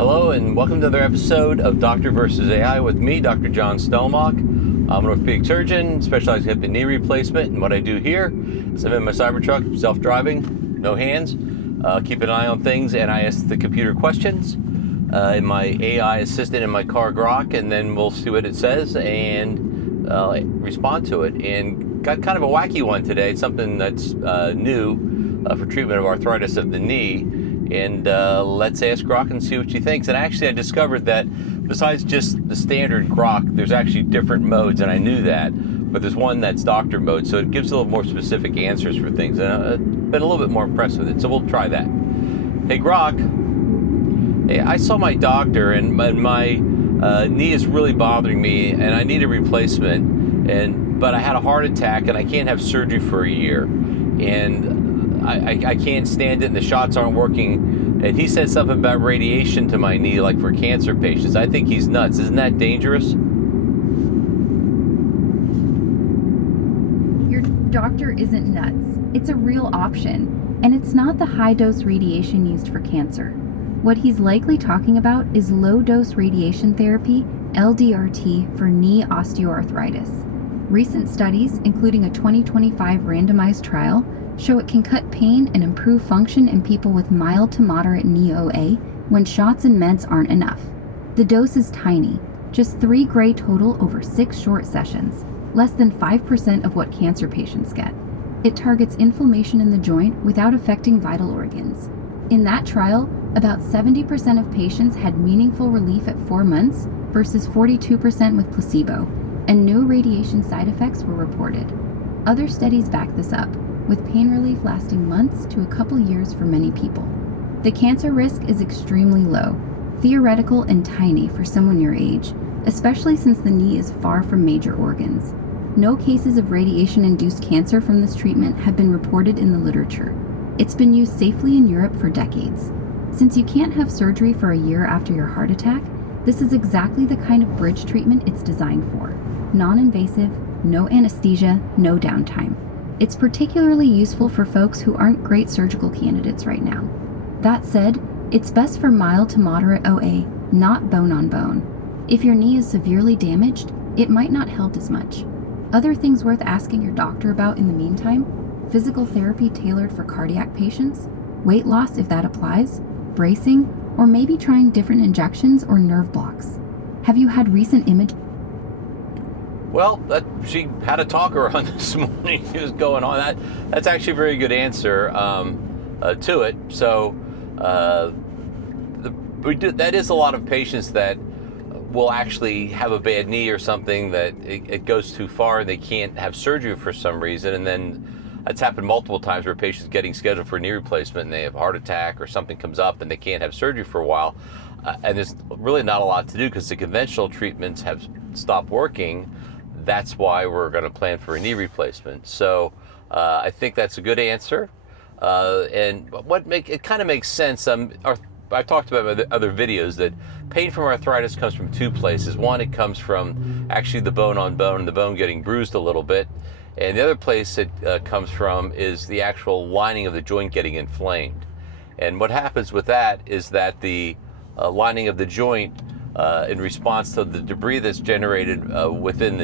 Hello and welcome to another episode of Doctor vs. AI with me, Dr. John Stelmach. I'm an orthopedic surgeon, specializing in hip and knee replacement, and what I do here is I'm in my Cybertruck, self-driving, no hands, keep an eye on things, and I ask the computer questions in my AI assistant in my car Grok, and then we'll see what it says and respond to it. And got kind of a wacky one today, something that's new for treatment of arthritis of the knee. And let's ask Grok and see what she thinks. And actually, I discovered that besides just the standard Grok, there's actually different modes, and I knew that. But there's one that's doctor mode, so it gives a little more specific answers for things. And I've been a little bit more impressed with it, so we'll try that. Hey, Grok. Hey, I saw my doctor, and my knee is really bothering me, and I need a replacement. But I had a heart attack, and I can't have surgery for a year. And I can't stand it, and the shots aren't working. And he said something about radiation to my knee, like for cancer patients. I think he's nuts. Isn't that dangerous? Your doctor isn't nuts. It's a real option, and it's not the high-dose radiation used for cancer. What he's likely talking about is low-dose radiation therapy, LDRT, for knee osteoarthritis. Recent studies, including a 2025 randomized trial, show it can cut pain and improve function in people with mild to moderate knee OA when shots and meds aren't enough. The dose is tiny, just 3 gray total over 6 short sessions, less than 5% of what cancer patients get. It targets inflammation in the joint without affecting vital organs. In that trial, about 70% of patients had meaningful relief at 4 months versus 42% with placebo, and no radiation side effects were reported. Other studies back this up, with pain relief lasting months to a couple years for many people. The cancer risk is extremely low, theoretical and tiny for someone your age, especially since the knee is far from major organs. No cases of radiation-induced cancer from this treatment have been reported in the literature. It's been used safely in Europe for decades. Since you can't have surgery for a year after your heart attack, this is exactly the kind of bridge treatment it's designed for. Non-invasive, no anesthesia, no downtime. It's particularly useful for folks who aren't great surgical candidates right now. That said, it's best for mild to moderate OA, not bone on bone. If your knee is severely damaged, it might not help as much. Other things worth asking your doctor about in the meantime: physical therapy tailored for cardiac patients, weight loss if that applies, bracing, or maybe trying different injections or nerve blocks. Have you had recent image? Well, she had a talker on this morning. She was going on. That's actually a very good answer to it. So that is a lot of patients that will actually have a bad knee or something that it goes too far and they can't have surgery for some reason. And then it's happened multiple times where patients getting scheduled for a knee replacement and they have a heart attack or something comes up and they can't have surgery for a while. And there's really not a lot to do because the conventional treatments have stopped working. That's why we're going to plan for a knee replacement. So I think that's a good answer. And it kind of makes sense. I talked about in other videos that pain from arthritis comes from 2 places. One, it comes from actually the bone on bone and the bone getting bruised a little bit. And the other place it comes from is the actual lining of the joint getting inflamed. And what happens with that is that the lining of the joint, in response to the debris that's generated within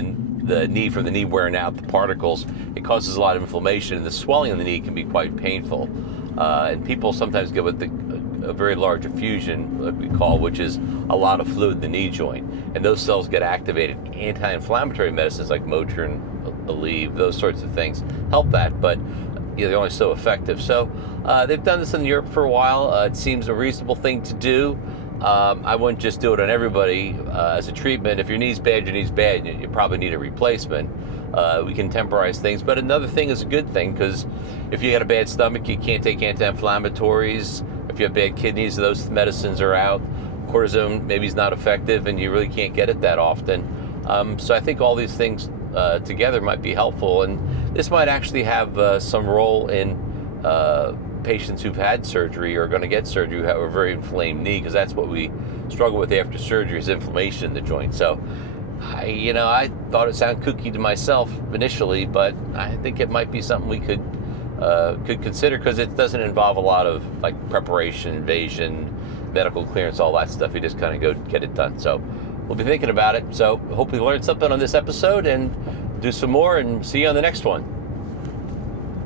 the knee from the knee wearing out, the particles, it causes a lot of inflammation, and the swelling of the knee can be quite painful. And people sometimes get with a very large effusion, like we call, which is a lot of fluid in the knee joint. And those cells get activated. Anti-inflammatory medicines like Motrin, Aleve, those sorts of things help that, but they're only so effective. So they've done this in Europe for a while. It seems a reasonable thing to do. I wouldn't just do it on everybody as a treatment. If your knee's bad, you probably need a replacement. We can temporize things, but another thing is a good thing, because if you got a bad stomach, you can't take anti-inflammatories. If you have bad kidneys, those medicines are out. Cortisone maybe is not effective, and you really can't get it that often. So I think all these things together might be helpful, and this might actually have some role in patients who've had surgery or are going to get surgery who have a very inflamed knee, because that's what we struggle with after surgery, is inflammation in the joint. So I thought it sounded kooky to myself initially, but I think it might be something we could consider, because it doesn't involve a lot of like preparation, invasion, medical clearance, all that stuff. You just kind of go get it done. So we'll be thinking about it. So hope we learned something on this episode and do some more and see you on the next one.